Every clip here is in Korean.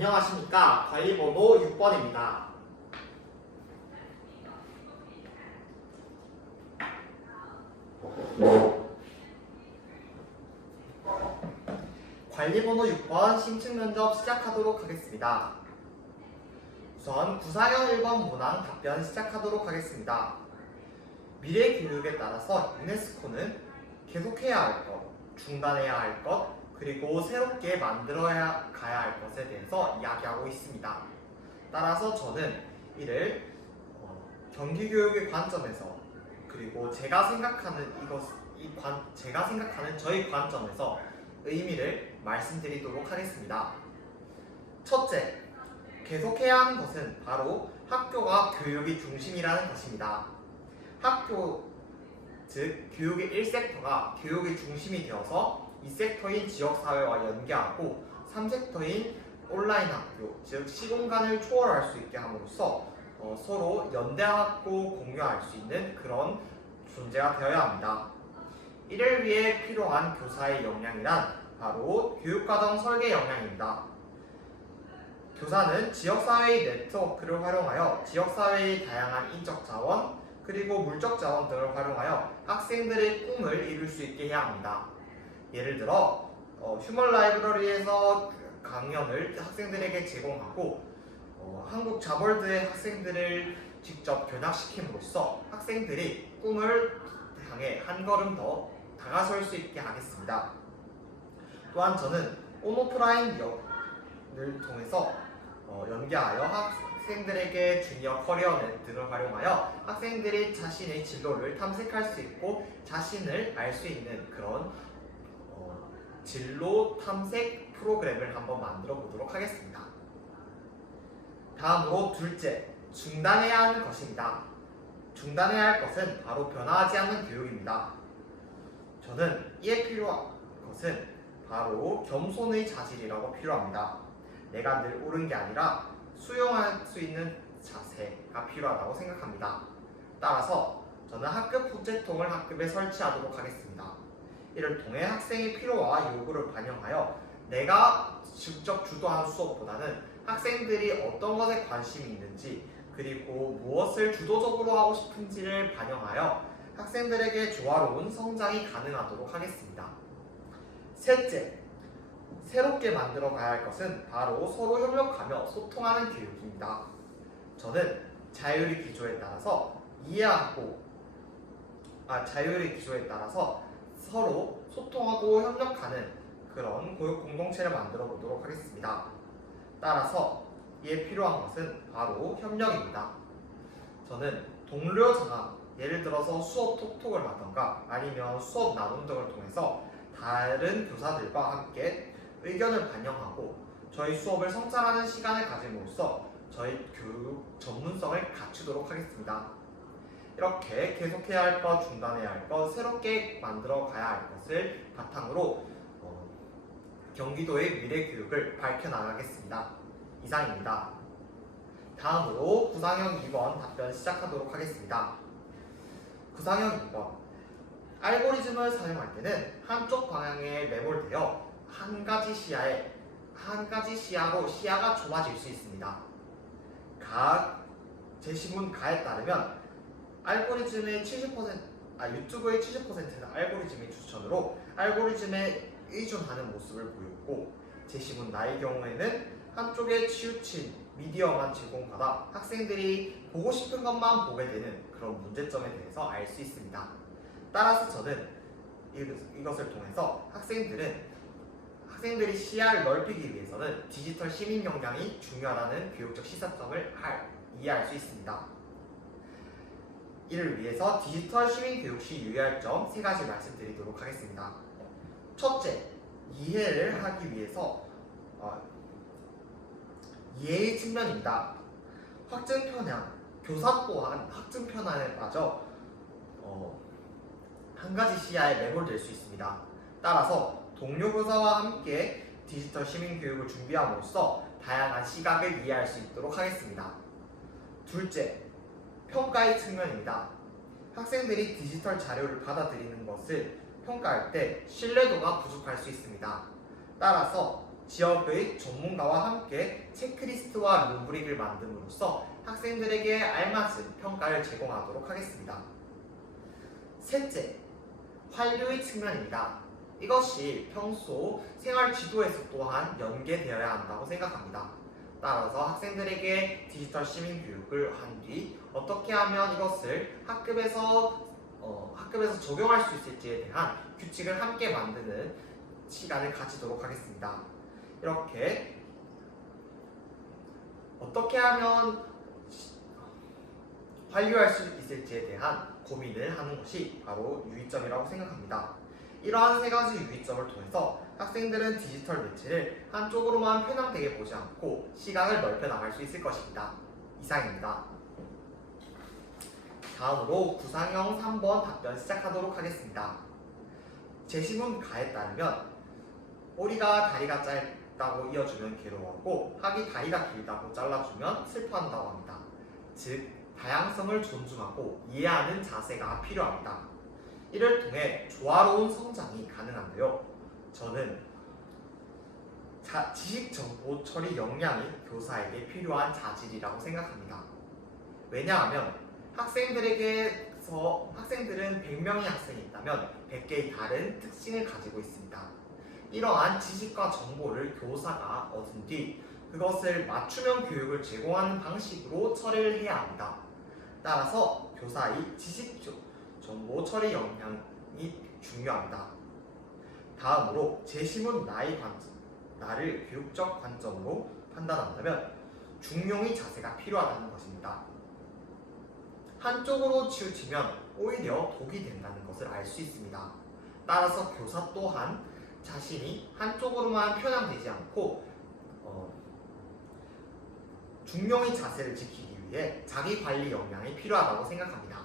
안녕하십니까. 관리번호 6번입니다. 관리번호 6번 심층면접 시작하도록 하겠습니다. 우선 구사형 1번 문항 답변 시작하도록 하겠습니다. 미래 교육에 따라서 유네스코는 계속해야 할 것, 중단해야 할 것, 그리고 새롭게 만들어야 가야 할 것에 대해서 이야기하고 있습니다. 따라서 저는 이를 경기교육의 관점에서 그리고 제가 생각하는 저희 관점에서 의미를 말씀드리도록 하겠습니다. 첫째, 계속해야 하는 것은 바로 학교가 교육의 중심이라는 것입니다. 학교, 즉 교육의 1섹터가 교육의 중심이 되어서 2섹터인 지역사회와 연계하고 3섹터인 온라인 학교, 즉 시공간을 초월할 수 있게 함으로써 서로 연대하고 공유할 수 있는 그런 존재가 되어야 합니다. 이를 위해 필요한 교사의 역량이란 바로 교육과정 설계 역량입니다. 교사는 지역사회의 네트워크를 활용하여 지역사회의 다양한 인적 자원 그리고 물적 자원 등을 활용하여 학생들의 꿈을 이룰 수 있게 해야 합니다. 예를 들어 휴먼 라이브러리에서 강연을 학생들에게 제공하고 한국 자벌드의 학생들을 직접 견학시킴으로써 학생들이 꿈을 향해 한 걸음 더 다가설 수 있게 하겠습니다. 또한 저는 온오프라인 기업을 통해서 연계하여 학생들에게 주니어 커리어넷 등을 활용하여 학생들이 자신의 진로를 탐색할 수 있고 자신을 알 수 있는 그런 진로 탐색 프로그램을 한번 만들어 보도록 하겠습니다. 다음으로 둘째, 중단해야 하는 것입니다. 중단해야 할 것은 바로 변화하지 않는 교육입니다. 저는 이에 필요한 것은 바로 겸손의 자질이라고 필요합니다. 내가 늘 옳은 게 아니라 수용할 수 있는 자세가 필요하다고 생각합니다. 따라서 저는 학급 국제통을 학급에 설치하도록 하겠습니다. 이를 통해 학생의 필요와 요구를 반영하여 내가 직접 주도한 수업보다는 학생들이 어떤 것에 관심이 있는지 그리고 무엇을 주도적으로 하고 싶은지를 반영하여 학생들에게 조화로운 성장이 가능하도록 하겠습니다. 셋째, 새롭게 만들어 가야 할 것은 바로 서로 협력하며 소통하는 교육입니다. 저는 자율의 기조에 따라서 서로 소통하고 협력하는 그런 교육 공동체를 만들어 보도록 하겠습니다. 따라서 이에 필요한 것은 바로 협력입니다. 저는 동료 장학, 예를 들어서 수업 톡톡을 하던가 아니면 수업 나눔 등을 통해서 다른 교사들과 함께 의견을 반영하고 저희 수업을 성장하는 시간을 가짐으로써 저희 교육 전문성을 갖추도록 하겠습니다. 이렇게 계속해야 할 것, 중단해야 할 것, 새롭게 만들어 가야 할 것을 바탕으로 경기도의 미래 교육을 밝혀나가겠습니다. 이상입니다. 다음으로 구상형 2번 답변 시작하도록 하겠습니다. 구상형 2번, 알고리즘을 사용할 때는 한쪽 방향에 매몰되어 한 가지 시야로 시야가 좁아질 수 있습니다. 제시문 가에 따르면 알고리즘의 유튜브의 70%는 알고리즘의 추천으로 알고리즘에 의존하는 모습을 보였고 제시문 나의 경우에는 한쪽에 치우친 미디어만 제공받아 학생들이 보고 싶은 것만 보게 되는 그런 문제점에 대해서 알 수 있습니다. 따라서 저는 이것을 통해서 학생들이 시야를 넓히기 위해서는 디지털 시민 역량이 중요하다는 교육적 시사점을 이해할 수 있습니다. 이를 위해서 디지털 시민 교육 시 유의할 점 3가지 말씀드리도록 하겠습니다. 첫째, 이해를 하기 위해서 이해의 측면입니다. 학증 편향, 교사 또한 학증 편향에 빠져 한 가지 시야에 매몰될 수 있습니다. 따라서 동료 교사와 함께 디지털 시민 교육을 준비함으로써 다양한 시각을 이해할 수 있도록 하겠습니다. 둘째, 평가의 측면입니다. 학생들이 디지털 자료를 받아들이는 것을 평가할 때 신뢰도가 부족할 수 있습니다. 따라서 지역의 전문가와 함께 체크리스트와 루브릭을 만듦으로써 학생들에게 알맞은 평가를 제공하도록 하겠습니다. 셋째, 환류의 측면입니다. 이것이 평소 생활 지도에서 또한 연계되어야 한다고 생각합니다. 따라서 학생들에게 디지털 시민 교육을 한 뒤 어떻게 하면 이것을 학급에서 적용할 수 있을지에 대한 규칙을 함께 만드는 시간을 가지도록 하겠습니다. 이렇게 어떻게 하면 환류할 수 있을지에 대한 고민을 하는 것이 바로 유의점이라고 생각합니다. 이러한 세 가지 유의점을 통해서 학생들은 디지털 매체를 한쪽으로만 편향되게 보지 않고 시각을 넓혀 나갈 수 있을 것입니다. 이상입니다. 다음으로 구상형 3번 답변 시작하도록 하겠습니다. 제시문 가에 따르면 오리가 다리가 짧다고 이어주면 괴로워하고 학이 다리가 길다고 잘라주면 슬퍼한다고 합니다. 즉 다양성을 존중하고 이해하는 자세가 필요합니다. 이를 통해 조화로운 성장이 가능한데요. 저는 지식 정보 처리 역량이 교사에게 필요한 자질이라고 생각합니다. 왜냐하면 학생들은 100명의 학생이 있다면 100개의 다른 특징을 가지고 있습니다. 이러한 지식과 정보를 교사가 얻은 뒤 그것을 맞춤형 교육을 제공하는 방식으로 처리를 해야 합니다. 따라서 교사의 지식 정보 처리 역량이 중요합니다. 다음으로 제시문 나를 교육적 관점으로 판단한다면 중용의 자세가 필요하다는 것입니다. 한쪽으로 치우치면 오히려 독이 된다는 것을 알 수 있습니다. 따라서 교사 또한 자신이 한쪽으로만 편향되지 않고 중용의 자세를 지키기 위해 자기관리 역량이 필요하다고 생각합니다.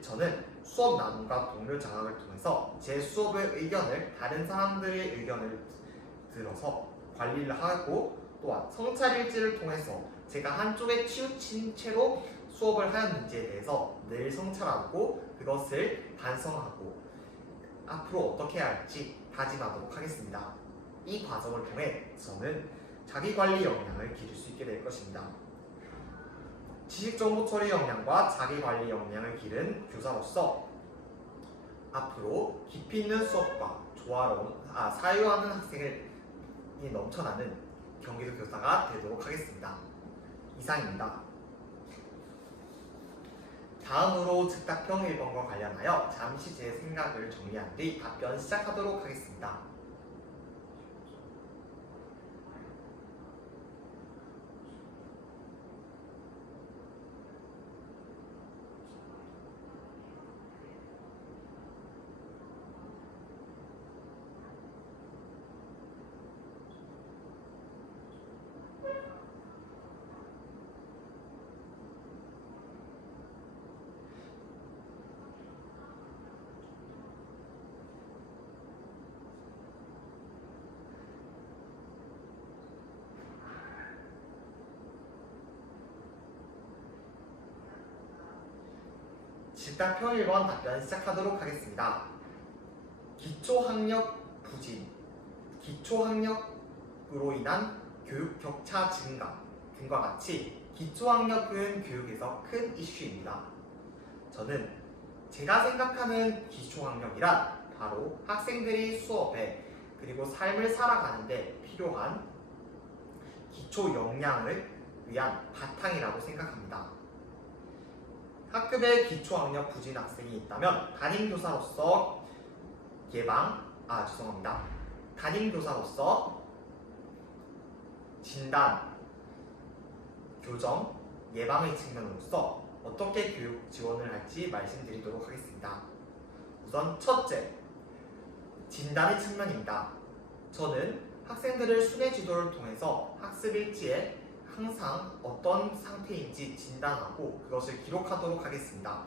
저는 수업 나눔과 동료 장학을 통해서 제 수업의 의견을 다른 사람들의 의견을 들어서 관리를 하고 또한 성찰일지를 통해서 제가 한쪽에 치우친 채로 수업을 하였는지에 대해서 늘 성찰하고 그것을 반성하고 앞으로 어떻게 해야 할지 다짐하도록 하겠습니다. 이 과정을 통해 저는 자기관리 역량을 기를 수 있게 될 것입니다. 지식정보 처리 역량과 자기관리 역량을 기른 교사로서 앞으로 깊이 있는 수업과 사유하는 학생이 넘쳐나는 경기도 교사가 되도록 하겠습니다. 이상입니다. 다음으로 즉답형 1번과 관련하여 잠시 제 생각을 정리한 뒤 답변 시작하도록 하겠습니다. 즉답형 1번 답변 시작하도록 하겠습니다. 기초학력 부진, 기초학력으로 인한 교육 격차 증가 등과 같이 기초학력은 교육에서 큰 이슈입니다. 저는 제가 생각하는 기초학력이란 바로 학생들이 수업에 그리고 삶을 살아가는데 필요한 기초 역량을 위한 바탕이라고 생각합니다. 학급에 기초학력 부진 학생이 있다면 담임교사로서 진단, 교정, 예방의 측면으로서 어떻게 교육 지원을 할지 말씀드리도록 하겠습니다. 우선 첫째, 진단의 측면입니다. 저는 학생들을 순회 지도를 통해서 학습 일지에 항상 어떤 상태인지 진단하고 그것을 기록하도록 하겠습니다.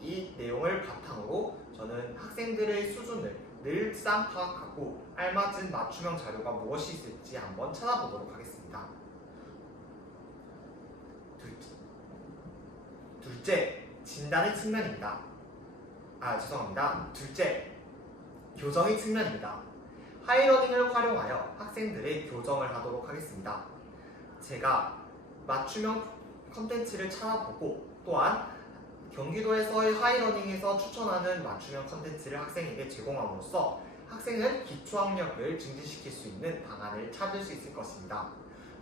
이 내용을 바탕으로 저는 학생들의 수준을 늘상 파악하고 알맞은 맞춤형 자료가 무엇이 있을지 한번 찾아보도록 하겠습니다. 둘째, 진단의 측면입니다. 둘째, 교정의 측면입니다. 하이러닝을 활용하여 학생들의 교정을 하도록 하겠습니다. 제가 맞춤형 컨텐츠를 찾아보고 또한 경기도에서의 하이러닝에서 추천하는 맞춤형 컨텐츠를 학생에게 제공함으로써 학생은 기초학력을 증진시킬 수 있는 방안을 찾을 수 있을 것입니다.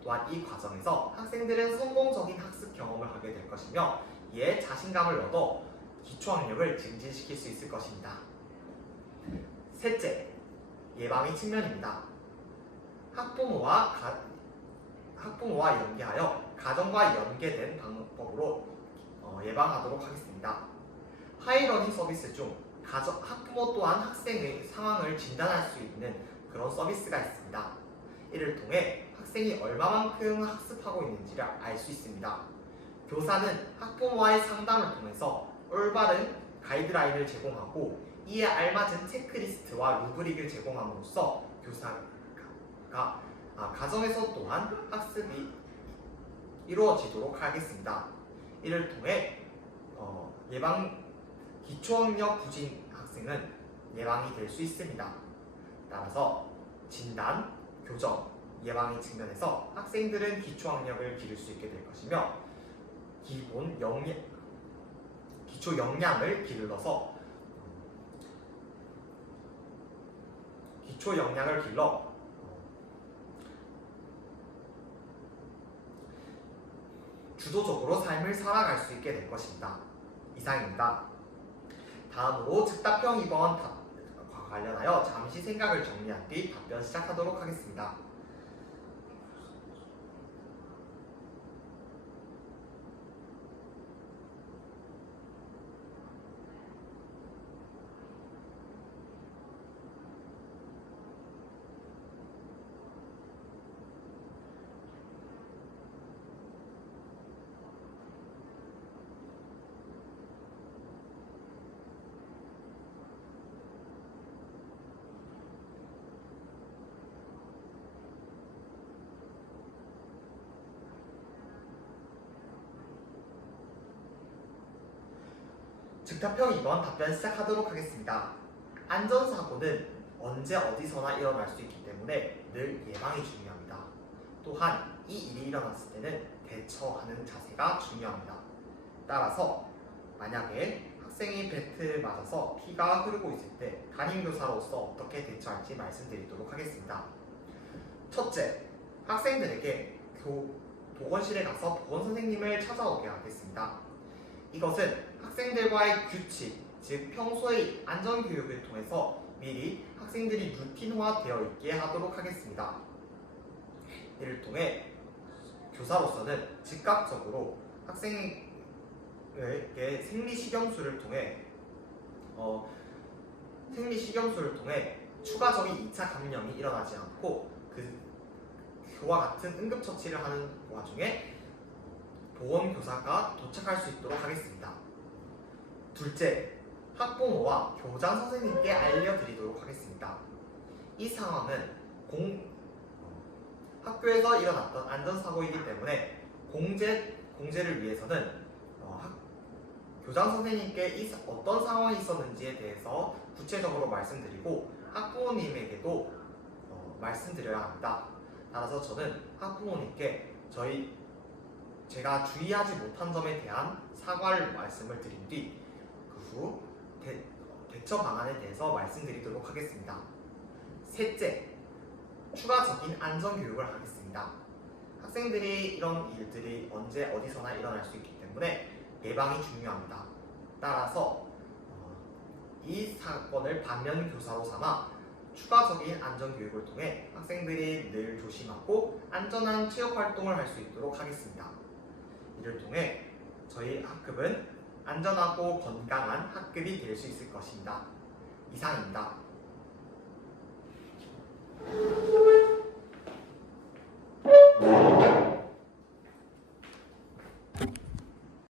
또한 이 과정에서 학생들은 성공적인 학습 경험을 하게 될 것이며 이에 자신감을 얻어 기초학력을 증진시킬 수 있을 것입니다. 셋째, 예방의 측면입니다. 학부모와 연계하여 가정과 연계된 방법으로 예방하도록 하겠습니다. 하이러닝 서비스 중 학부모 또한 학생의 상황을 진단할 수 있는 그런 서비스가 있습니다. 이를 통해 학생이 얼마만큼 학습하고 있는지를 알 수 있습니다. 교사는 학부모와의 상담을 통해서 올바른 가이드라인을 제공하고 이에 알맞은 체크리스트와 루브릭을 제공함으로써 교사가 가정에서 또한 학습이 이루어지도록 하겠습니다. 이를 통해 기초학력 부진 학생은 예방이 될 수 있습니다. 따라서 진단, 교정, 예방의 측면에서 학생들은 기초학력을 기를 수 있게 될 것이며 기초 역량을 길러 주도적으로 삶을 살아갈 수 있게 될 것입니다. 이상입니다. 다음으로 즉답형 2번 답과 관련하여 잠시 생각을 정리한 뒤 답변 시작하도록 하겠습니다. 즉답형 2번 답변 시작하도록 하겠습니다. 안전사고는 언제 어디서나 일어날 수 있기 때문에 늘 예방이 중요합니다. 또한 이 일이 일어났을 때는 대처하는 자세가 중요합니다. 따라서 만약에 학생이 배트를 맞아서 피가 흐르고 있을 때 담임교사로서 어떻게 대처할지 말씀드리도록 하겠습니다. 첫째, 학생들에게 보건실에 가서 보건선생님을 찾아오게 하겠습니다. 이것은 학생들과의 규칙, 즉 평소의 안전교육을 통해서 미리 학생들이 루틴화되어 있게 하도록 하겠습니다. 이를 통해 교사로서는 즉각적으로 학생에게 생리식염수를 통해 추가적인 2차 감염이 일어나지 않고 그와 같은 응급처치를 하는 와중에 보건교사가 도착할 수 있도록 하겠습니다. 둘째, 학부모와 교장 선생님께 알려드리도록 하겠습니다. 이 상황은 학교에서 일어났던 안전사고이기 때문에 공제를 위해서는 교장 선생님께 어떤 상황이 있었는지에 대해서 구체적으로 말씀드리고 학부모님에게도 말씀드려야 합니다. 따라서 저는 학부모님께 제가 주의하지 못한 점에 대한 사과를 말씀을 드린 뒤 그 후 대처 방안에 대해서 말씀드리도록 하겠습니다. 셋째, 추가적인 안전교육을 하겠습니다. 학생들이 이런 일들이 언제 어디서나 일어날 수 있기 때문에 예방이 중요합니다. 따라서 이 사건을 반면교사로 삼아 추가적인 안전교육을 통해 학생들이 늘 조심하고 안전한 체육활동을 할 수 있도록 하겠습니다. 이를 통해 저희 학급은 안전하고 건강한 학급이 될 수 있을 것입니다. 이상입니다.